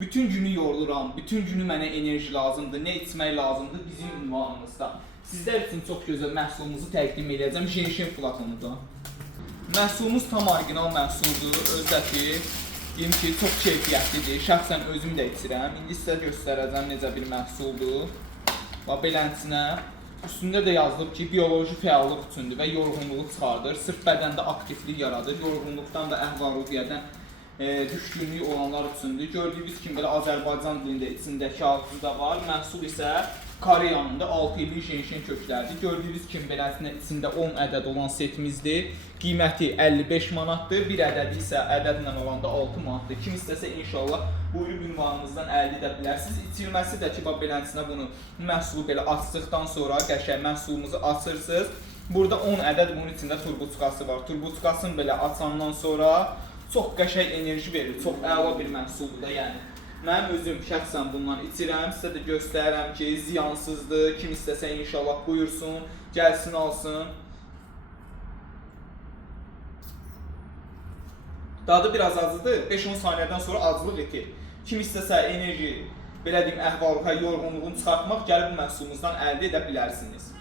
Bütün günü yoruluram, bütün günü mənə enerji lazımdır, nə içmək lazımdır bizim ünvanımızda. Sizlər üçün çox gözəl məhsulumuzu təqdim edəcəm Jenişen flakonunda. Məhsulumuz tam orijinal məhsuldur, özdəki deyim ki, çox keyfiyyətlidir. Şəxsən özüm də içirəm. İndi sizə göstərəcəm necə bir məhsuldur. Və belənçinə üstündə də yazılıb ki, bioloji fəallıq üçündür və yorğunluğu çıxardır. Sırf bədəndə aktivlik yaradır, yorğunluqdan və əhval-ruhiyyədən düşkünlük olanlar üçündür. Gördüyünüz kimi belə Azərbaycan dilində içindəki ağzı da var. Məhsul isə Koreyanın da 6 illik jenişen kökləridir. Gördüyünüz kimi beləsində içində 10 ədəd olan setimizdir. Qiyməti 55 manatdır. Bir ədədi isə ədədlə olanda 6 manatdır. Kim istəsə inşallah buyurub ünvanımızdan əldə edə bilərsiniz. İçilməsi də ki, belənçinə bunu məhsulu belə açdıqdan sonra qəşəng məhsulumuzu açırsınız. Burada 10 ədəd bunun içində turbuçkası var. Turbuçkasını belə açandan sonra çox qəşəng enerji verir, çox əla bir məhsuldur da yəni. Mənim özüm şəxsən bundan içirəm, sizə də göstərirəm ki, ziyansızdır, kim istəsə inşallah buyursun, gəlsin alsın. Dadı biraz acıdır, 5-10 saniyədən sonra acılıq etir. Kim istəsə enerji, belə deyim, əhval-ruhiyyə yorğunluğunu çıxartmaq, gəlib bu məhsulumuzdan əldə edə bilərsiniz.